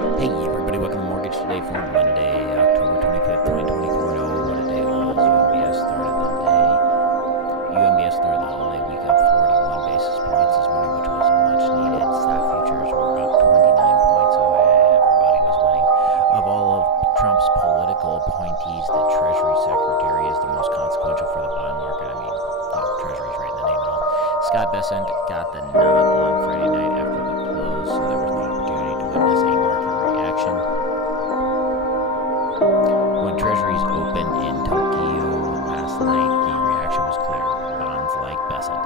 Hey everybody, welcome to Mortgage Today for Monday, October 25th, 2024. And oh, what a day it was. UMBS started the day. UMBS started the holiday week up 41 basis points this morning, which was much needed. Stock futures were up 29 points away. Everybody was winning. Of all of Trump's political appointees, the Treasury Secretary is the most consequential for the bond market. I mean, Treasury's right in the name and all. Scott Bessent got the nod on Friday night after the close, so there was no opportunity to witness a market reaction. When Treasuries opened in Tokyo last night, the reaction was clear. Bonds like Bessent.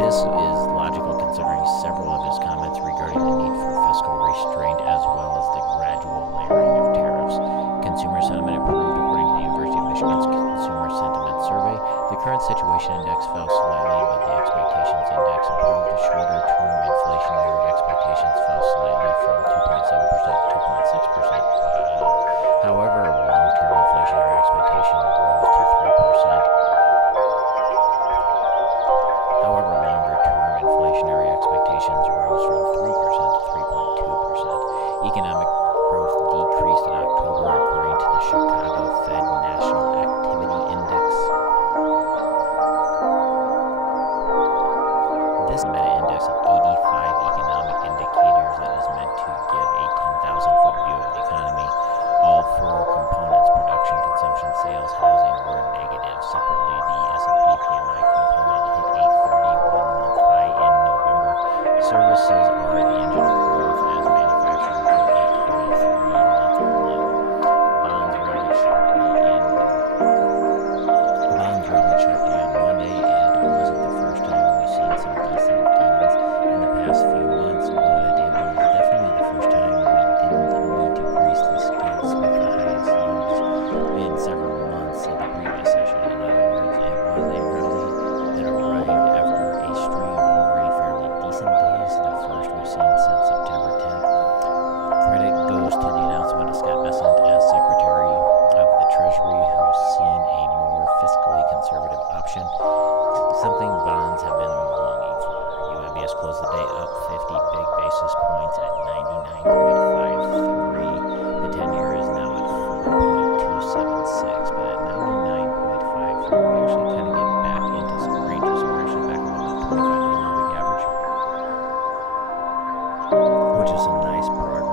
This is logical considering several of his comments regarding the need for fiscal restraint as well as the gradual layering of tariffs. Consumer sentiment improved according to the University of Michigan's Consumer Sentiment Survey. The current situation index fell slightly, but the expectations index improved. Shorter-term inflationary expectations fell slightly from 2.7% to 2.6%. However, long-term inflationary expectations rose to 3%. However, longer-term inflationary expectations rose from 3% to 3.2%. Economic growth decreased in October according to the Chicago Fed National Activity Index. This meta-index of 85 economic indicators that is meant to give a 10,000-foot view of the economy. All four components, production, consumption, sales, housing, were negative. Separately, the S&P PMI component hit a 31-month high in November. Services are the engine of growth as manufacturing hit a 23-month low. Bonds rallied sharply on Monday. It wasn't the first time we've seen some decent gains in the past few months, but it was definitely the first time we didn't need to grease the skids with the highest yields in several months of the previous session. In other words, it was a rally that arrived after a string of already fairly decent days, the first we've seen since September 10th. Credit goes to the announcement of Scott Bessent as Secretary of the Treasury, who's seen a more fiscally conservative option, something bonds have been longing for. UMBS closed the day up 50 big basis points at 99.53. The 10-year is now at 4.276, but at 99.53, we actually kind of get back into some ranges. So we're actually back above the 25-day moving average, which is some nice progress.